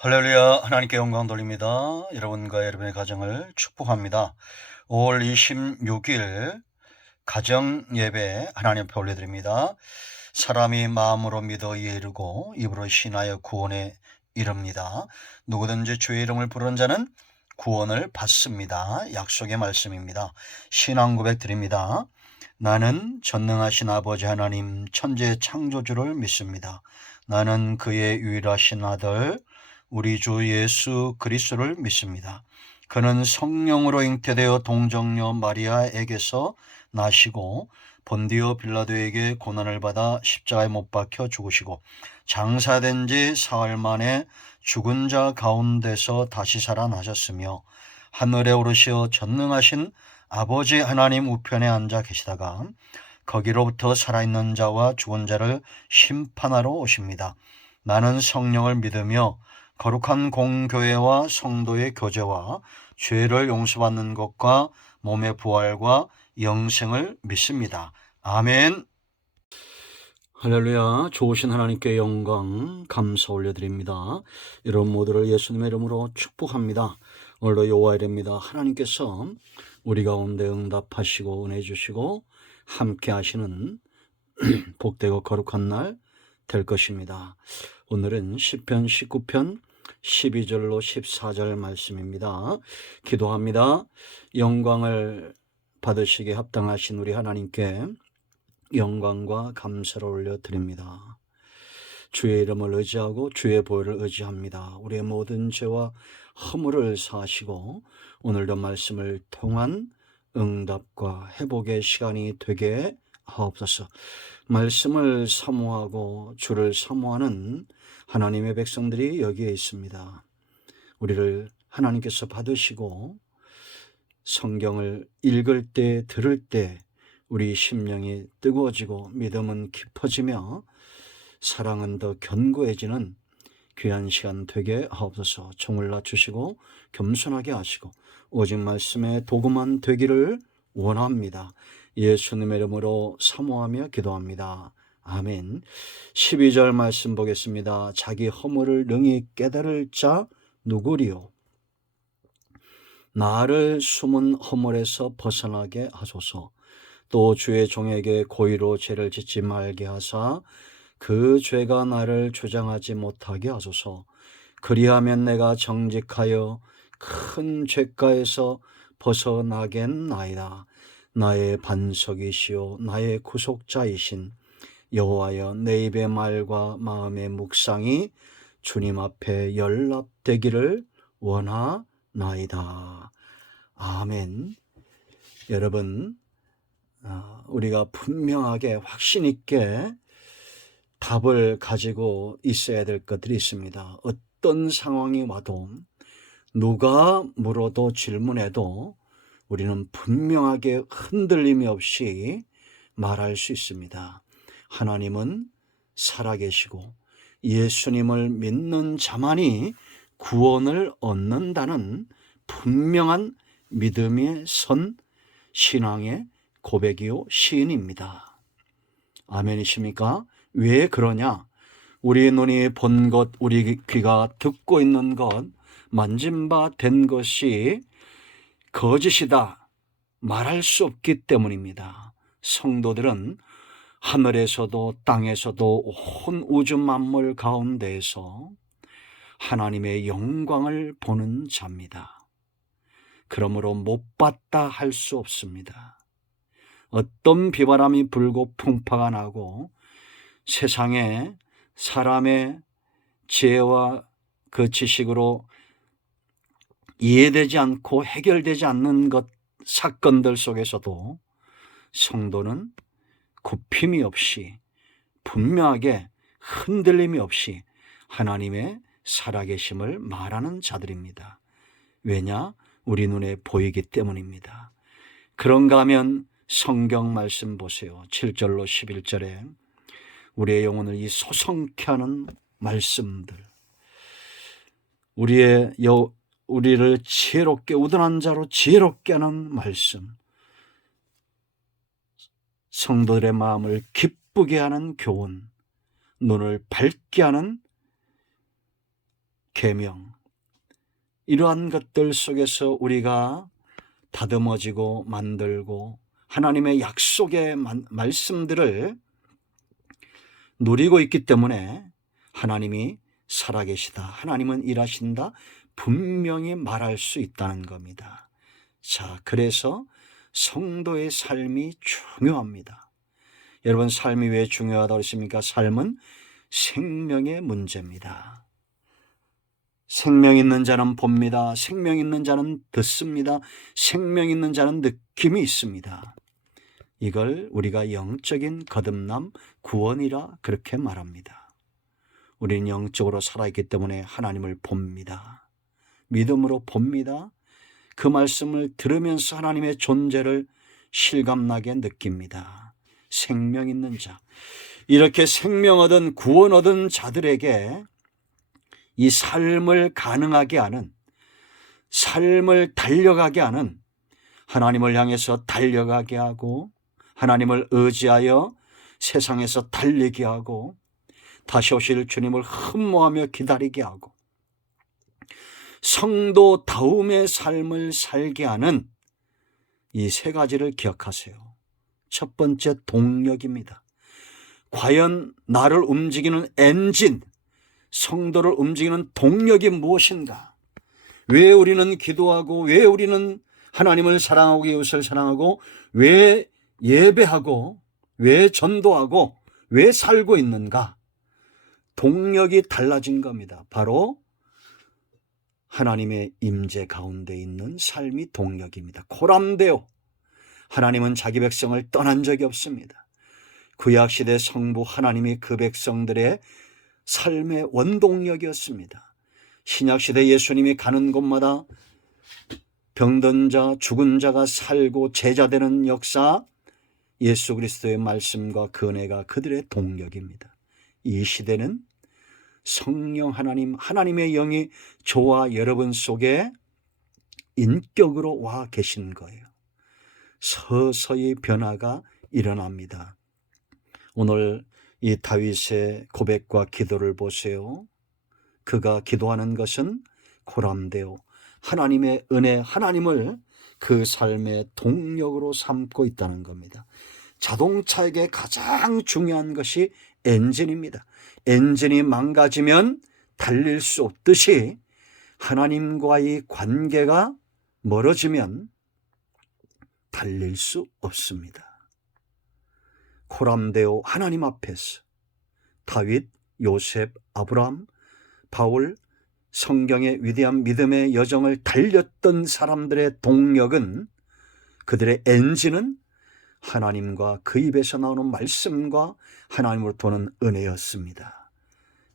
할렐루야. 하나님께 영광 돌립니다. 여러분과 여러분의 가정을 축복합니다. 5월 26일 가정 예배 하나님 앞에 올려드립니다. 사람이 마음으로 믿어 이에 이르고 입으로 신하여 구원에 이릅니다. 누구든지 주의 이름을 부르는 자는 구원을 받습니다. 약속의 말씀입니다. 신앙 고백 드립니다. 나는 전능하신 아버지 하나님 천재 창조주를 믿습니다. 나는 그의 유일하신 아들 우리 주 예수 그리스도를 믿습니다. 그는 성령으로 잉태되어 동정녀 마리아에게서 나시고 본디오 빌라도에게 고난을 받아 십자가에 못 박혀 죽으시고 장사된 지 사흘 만에 죽은 자 가운데서 다시 살아나셨으며 하늘에 오르시어 전능하신 아버지 하나님 우편에 앉아 계시다가 거기로부터 살아있는 자와 죽은 자를 심판하러 오십니다. 나는 성령을 믿으며 거룩한 공교회와 성도의 교제와 죄를 용서받는 것과 몸의 부활과 영생을 믿습니다. 아멘. 할렐루야. 좋으신 하나님께 영광 감사 올려드립니다. 여러분 모두를 예수님의 이름으로 축복합니다. 오늘도 여호와이랍니다. 하나님께서 우리 가운데 응답하시고 은혜 주시고 함께 하시는 복되고 거룩한 날 될 것입니다. 오늘은 시편 19편 12절로 14절 말씀입니다. 기도합니다. 영광을 받으시기에 합당하신 우리 하나님께 영광과 감사를 올려드립니다. 주의 이름을 의지하고 주의 보혈을 의지합니다. 우리의 모든 죄와 허물을 사하시고 오늘도 말씀을 통한 응답과 회복의 시간이 되게 하옵소서. 말씀을 사모하고 주를 사모하는 하나님의 백성들이 여기에 있습니다. 우리를 하나님께서 받으시고 성경을 읽을 때 들을 때 우리 심령이 뜨거워지고 믿음은 깊어지며 사랑은 더 견고해지는 귀한 시간 되게 하옵소서. 종을 낮추시고 겸손하게 하시고 오직 말씀의 도구만 되기를 원합니다. 예수님의 이름으로 사모하며 기도합니다. 아멘. 12절 말씀 보겠습니다. 자기 허물을 능히 깨달을 자 누구리요? 나를 숨은 허물에서 벗어나게 하소서. 또 주의 종에게 고의로 죄를 짓지 말게 하사 그 죄가 나를 주장하지 못하게 하소서. 그리하면 내가 정직하여 큰 죄가에서 벗어나겠나이다. 나의 반석이시요 나의 구속자이신 여호와여, 내 입의 말과 마음의 묵상이 주님 앞에 연락되기를 원하나이다. 아멘. 여러분, 우리가 분명하게 확신 있게 답을 가지고 있어야 될 것들이 있습니다. 어떤 상황이 와도 누가 물어도 질문해도 우리는 분명하게 흔들림이 없이 말할 수 있습니다. 하나님은 살아계시고 예수님을 믿는 자만이 구원을 얻는다는 분명한 믿음에 선 신앙의 고백이요 시인입니다. 아멘이십니까? 왜 그러냐? 우리 눈이 본 것, 우리 귀가 듣고 있는 것, 만진 바 된 것이 거짓이다 말할 수 없기 때문입니다. 성도들은 하늘에서도 땅에서도 온 우주 만물 가운데에서 하나님의 영광을 보는 자입니다. 그러므로 못 봤다 할 수 없습니다. 어떤 비바람이 불고 풍파가 나고 세상에 사람의 지혜와 그 지식으로 이해되지 않고 해결되지 않는 사건들 속에서도 성도는 굽힘이 없이 분명하게 흔들림이 없이 하나님의 살아계심을 말하는 자들입니다. 왜냐? 우리 눈에 보이기 때문입니다. 그런가 하면 성경 말씀 보세요. 7절로 11절에 우리의 영혼을 이 소성케 하는 말씀들, 우리를 지혜롭게 우둔한 자로 지혜롭게 하는 말씀, 성도들의 마음을 기쁘게 하는 교훈, 눈을 밝게 하는 계명, 이러한 것들 속에서 우리가 다듬어지고 만들고 하나님의 약속의 말씀들을 누리고 있기 때문에 하나님이 살아계시다, 하나님은 일하신다, 분명히 말할 수 있다는 겁니다. 자, 그래서 성도의 삶이 중요합니다. 여러분, 삶이 왜 중요하다고 했습니까? 삶은 생명의 문제입니다. 생명 있는 자는 봅니다. 생명 있는 자는 듣습니다. 생명 있는 자는 느낌이 있습니다. 이걸 우리가 영적인 거듭남, 구원이라 그렇게 말합니다. 우리는 영적으로 살아있기 때문에 하나님을 봅니다. 믿음으로 봅니다. 그 말씀을 들으면서 하나님의 존재를 실감나게 느낍니다. 생명 있는 자, 이렇게 생명 얻은, 구원 얻은 자들에게 이 삶을 가능하게 하는, 삶을 달려가게 하는, 하나님을 향해서 달려가게 하고 하나님을 의지하여 세상에서 달리게 하고 다시 오실 주님을 흠모하며 기다리게 하고 성도다움의 삶을 살게 하는 이 세 가지를 기억하세요. 첫 번째, 동력입니다. 과연 나를 움직이는 엔진, 성도를 움직이는 동력이 무엇인가? 왜 우리는 기도하고, 왜 우리는 하나님을 사랑하고 이웃을 사랑하고, 왜 예배하고, 왜 전도하고, 왜 살고 있는가? 동력이 달라진 겁니다. 바로 하나님의 임재 가운데 있는 삶이 동력입니다. 코람데오, 하나님은 자기 백성을 떠난 적이 없습니다. 구약시대 성부 하나님이 그 백성들의 삶의 원동력이었습니다. 신약시대 예수님이 가는 곳마다 병든 자, 죽은 자가 살고 제자되는 역사, 예수 그리스도의 말씀과 그 은혜가 그들의 동력입니다. 이 시대는 성령 하나님, 하나님의 영이 저와 여러분 속에 인격으로 와 계신 거예요. 서서히 변화가 일어납니다. 오늘 이 다윗의 고백과 기도를 보세요. 그가 기도하는 것은 코람데오, 하나님의 은혜, 하나님을 그 삶의 동력으로 삼고 있다는 겁니다. 자동차에게 가장 중요한 것이 엔진입니다. 엔진이 망가지면 달릴 수 없듯이 하나님과의 관계가 멀어지면 달릴 수 없습니다. 코람데오, 하나님 앞에서 다윗, 요셉, 아브라함, 바울, 성경의 위대한 믿음의 여정을 달렸던 사람들의 동력은, 그들의 엔진은 하나님과 그 입에서 나오는 말씀과 하나님으로부터 오는 은혜였습니다.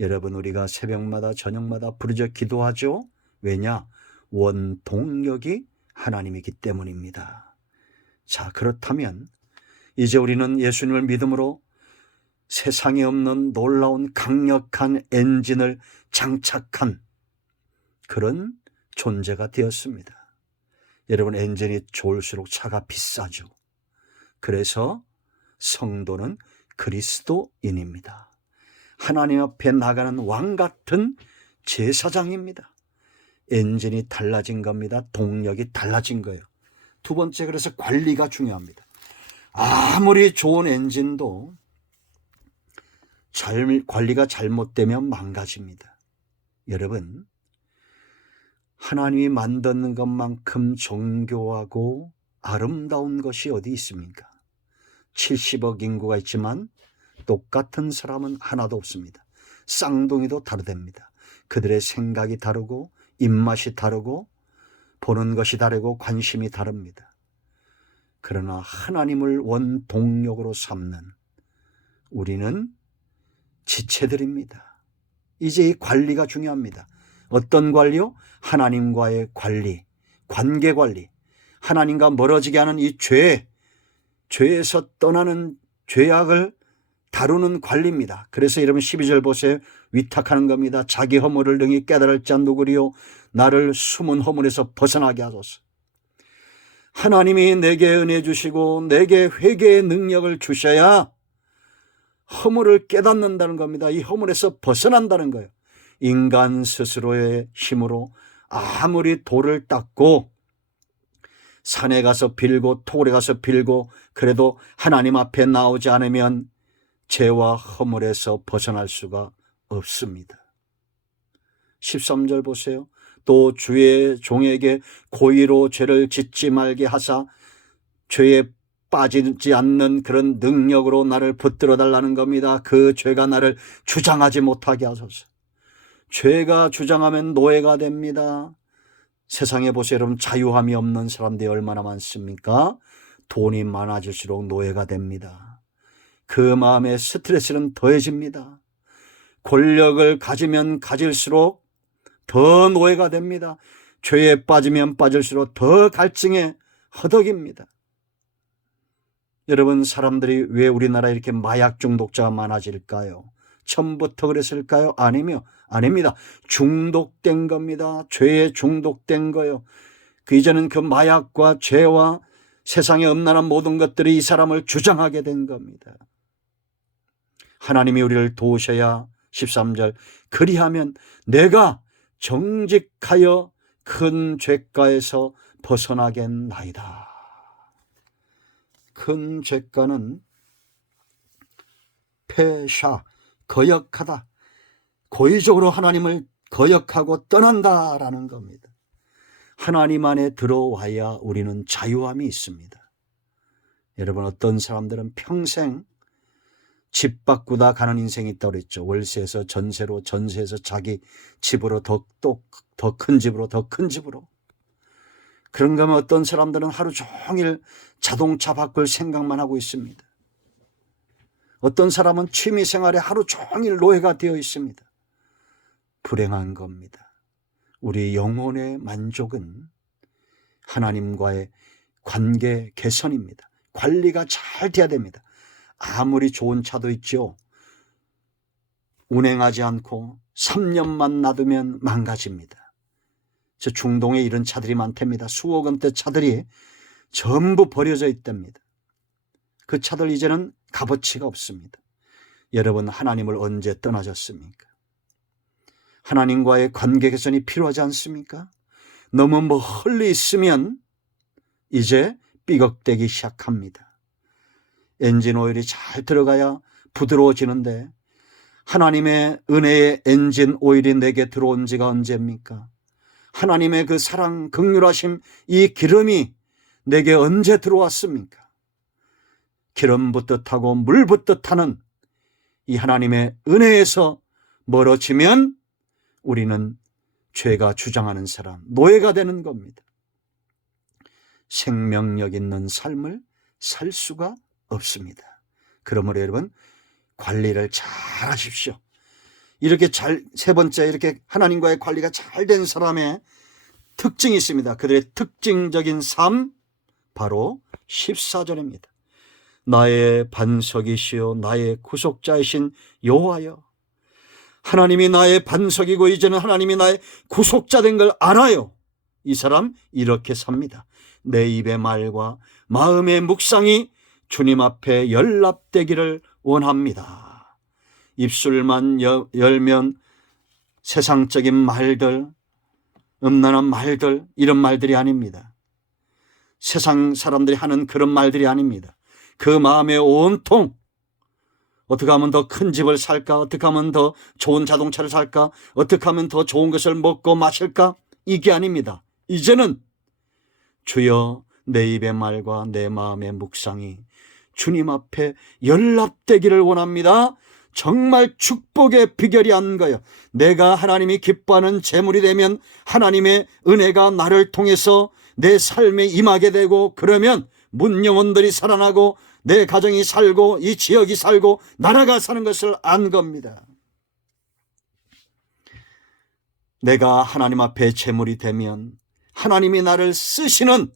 여러분, 우리가 새벽마다 저녁마다 부르짖어 기도하죠. 왜냐? 원동력이 하나님이기 때문입니다. 자, 그렇다면 이제 우리는 예수님을 믿음으로 세상에 없는 놀라운 강력한 엔진을 장착한 그런 존재가 되었습니다. 여러분, 엔진이 좋을수록 차가 비싸죠. 그래서 성도는 그리스도인입니다. 하나님 앞에 나가는 왕 같은 제사장입니다. 엔진이 달라진 겁니다. 동력이 달라진 거예요. 두 번째, 그래서 관리가 중요합니다. 아무리 좋은 엔진도 관리가 잘못되면 망가집니다. 여러분, 하나님이 만드는 것만큼 정교하고 아름다운 것이 어디 있습니까? 70억 인구가 있지만 똑같은 사람은 하나도 없습니다. 쌍둥이도 다르답니다. 그들의 생각이 다르고 입맛이 다르고 보는 것이 다르고 관심이 다릅니다. 그러나 하나님을 원동력으로 삼는 우리는 지체들입니다. 이제 이 관리가 중요합니다. 어떤 관리요? 하나님과의 관리, 관계 관리. 하나님과 멀어지게 하는 이 죄에서 떠나는 죄악을 다루는 관리입니다. 그래서 여러분 12절 보세요. 위탁하는 겁니다. 자기 허물을 능히 깨달을 자 누구리요? 나를 숨은 허물에서 벗어나게 하소서. 하나님이 내게 은혜 주시고 내게 회개의 능력을 주셔야 허물을 깨닫는다는 겁니다. 이 허물에서 벗어난다는 거예요. 인간 스스로의 힘으로 아무리 돌을 닦고 산에 가서 빌고 토굴에 가서 빌고 그래도 하나님 앞에 나오지 않으면 죄와 허물에서 벗어날 수가 없습니다. 13절 보세요. 또 주의 종에게 고의로 죄를 짓지 말게 하사 죄에 빠지지 않는 그런 능력으로 나를 붙들어 달라는 겁니다. 그 죄가 나를 주장하지 못하게 하소서. 죄가 주장하면 노예가 됩니다. 세상에 보세요. 여러분, 자유함이 없는 사람들이 얼마나 많습니까? 돈이 많아질수록 노예가 됩니다. 그 마음에 스트레스는 더해집니다. 권력을 가지면 가질수록 더 노예가 됩니다. 죄에 빠지면 빠질수록 더 갈증에 허덕입니다. 여러분, 사람들이 왜 우리나라에 이렇게 마약 중독자가 많아질까요? 처음부터 그랬을까요? 아닙니다. 중독된 겁니다. 죄에 중독된 거요. 이제는 그 마약과 죄와 세상에 엄난한 모든 것들이 이 사람을 주장하게 된 겁니다. 하나님이 우리를 도우셔야 13절 그리하면 내가 정직하여 큰 죄가에서 벗어나겠나이다. 큰 죄가는 페샤, 거역하다, 고의적으로 하나님을 거역하고 떠난다라는 겁니다. 하나님 안에 들어와야 우리는 자유함이 있습니다. 여러분, 어떤 사람들은 평생 집 바꾸다 가는 인생이 있다고 그랬죠. 월세에서 전세로, 전세에서 자기 집으로 더 큰 집으로, 더 큰 집으로. 그런가 하면 어떤 사람들은 하루 종일 자동차 바꿀 생각만 하고 있습니다. 어떤 사람은 취미생활에 하루 종일 노예가 되어 있습니다. 불행한 겁니다. 우리 영혼의 만족은 하나님과의 관계 개선입니다. 관리가 잘 돼야 됩니다. 아무리 좋은 차도 있죠. 운행하지 않고 3년만 놔두면 망가집니다. 저 중동에 이런 차들이 많답니다. 수억 원대 차들이 전부 버려져 있답니다. 그 차들 이제는 값어치가 없습니다. 여러분, 하나님을 언제 떠나셨습니까? 하나님과의 관계 개선이 필요하지 않습니까? 너무 멀리 있으면 이제 삐걱대기 시작합니다. 엔진 오일이 잘 들어가야 부드러워지는데 하나님의 은혜의 엔진 오일이 내게 들어온 지가 언제입니까? 하나님의 그 사랑, 긍휼하심, 이 기름이 내게 언제 들어왔습니까? 기름 붓듯 하고 물 붓듯 하는 이 하나님의 은혜에서 멀어지면 우리는 죄가 주장하는 사람, 노예가 되는 겁니다. 생명력 있는 삶을 살 수가 없습니다. 그러므로 여러분, 관리를 잘 하십시오. 이렇게 세 번째, 이렇게 하나님과의 관리가 잘 된 사람의 특징이 있습니다. 그들의 특징적인 삶, 바로 14절입니다. 나의 반석이시요 나의 구속자이신 여호와여. 하나님이 나의 반석이고 이제는 하나님이 나의 구속자 된 걸 알아요. 이 사람 이렇게 삽니다. 내 입의 말과 마음의 묵상이 주님 앞에 연락되기를 원합니다. 입술만 열면 세상적인 말들, 음란한 말들, 이런 말들이 아닙니다. 세상 사람들이 하는 그런 말들이 아닙니다. 그 마음에 온통 어떻게 하면 더 큰 집을 살까? 어떻게 하면 더 좋은 자동차를 살까? 어떻게 하면 더 좋은 것을 먹고 마실까? 이게 아닙니다. 이제는 주여 내 입의 말과 내 마음의 묵상이 주님 앞에 연락되기를 원합니다. 정말 축복의 비결이 안 거예요. 내가 하나님이 기뻐하는 재물이 되면 하나님의 은혜가 나를 통해서 내 삶에 임하게 되고, 그러면 문영혼들이 살아나고 내 가정이 살고 이 지역이 살고 나라가 사는 것을 안 겁니다. 내가 하나님 앞에 재물이 되면 하나님이 나를 쓰시는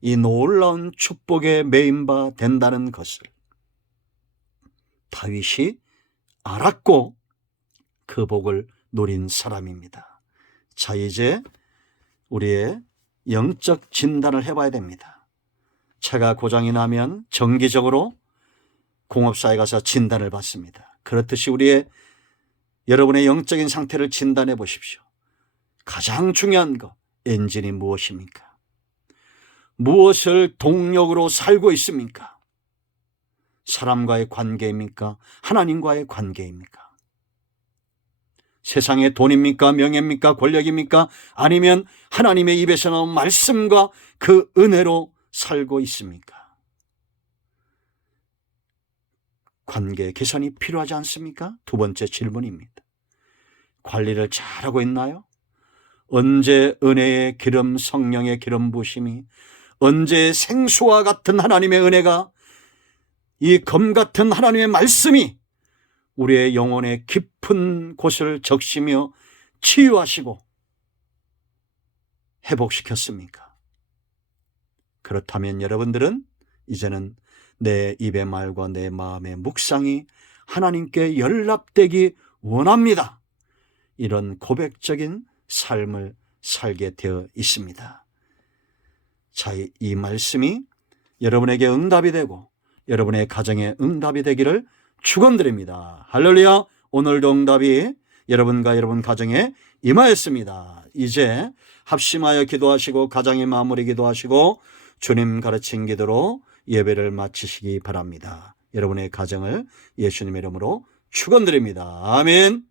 이 놀라운 축복에 메인바 된다는 것을 다윗이 알았고 그 복을 누린 사람입니다. 자, 이제 우리의 영적 진단을 해봐야 됩니다. 차가 고장이 나면 정기적으로 공업사에 가서 진단을 받습니다. 그렇듯이 우리의 여러분의 영적인 상태를 진단해 보십시오. 가장 중요한 것, 엔진이 무엇입니까? 무엇을 동력으로 살고 있습니까? 사람과의 관계입니까? 하나님과의 관계입니까? 세상의 돈입니까? 명예입니까? 권력입니까? 아니면 하나님의 입에서 나온 말씀과 그 은혜로 살고 있습니까? 관계 개선이 필요하지 않습니까? 두 번째 질문입니다. 관리를 잘하고 있나요? 언제 은혜의 기름, 성령의 기름 부으심이, 언제 생수와 같은 하나님의 은혜가, 이 검 같은 하나님의 말씀이 우리의 영혼의 깊은 곳을 적시며 치유하시고 회복시켰습니까? 그렇다면 여러분들은 이제는 내 입의 말과 내 마음의 묵상이 하나님께 연락되기 원합니다. 이런 고백적인 삶을 살게 되어 있습니다. 자, 이 말씀이 여러분에게 응답이 되고 여러분의 가정에 응답이 되기를 축원드립니다. 할렐루야. 오늘도 응답이 여러분과 여러분 가정에 임하였습니다. 이제 합심하여 기도하시고 가정의 마무리 기도하시고 주님 가르친 기도로 예배를 마치시기 바랍니다. 여러분의 가정을 예수님의 이름으로 축원드립니다. 아멘.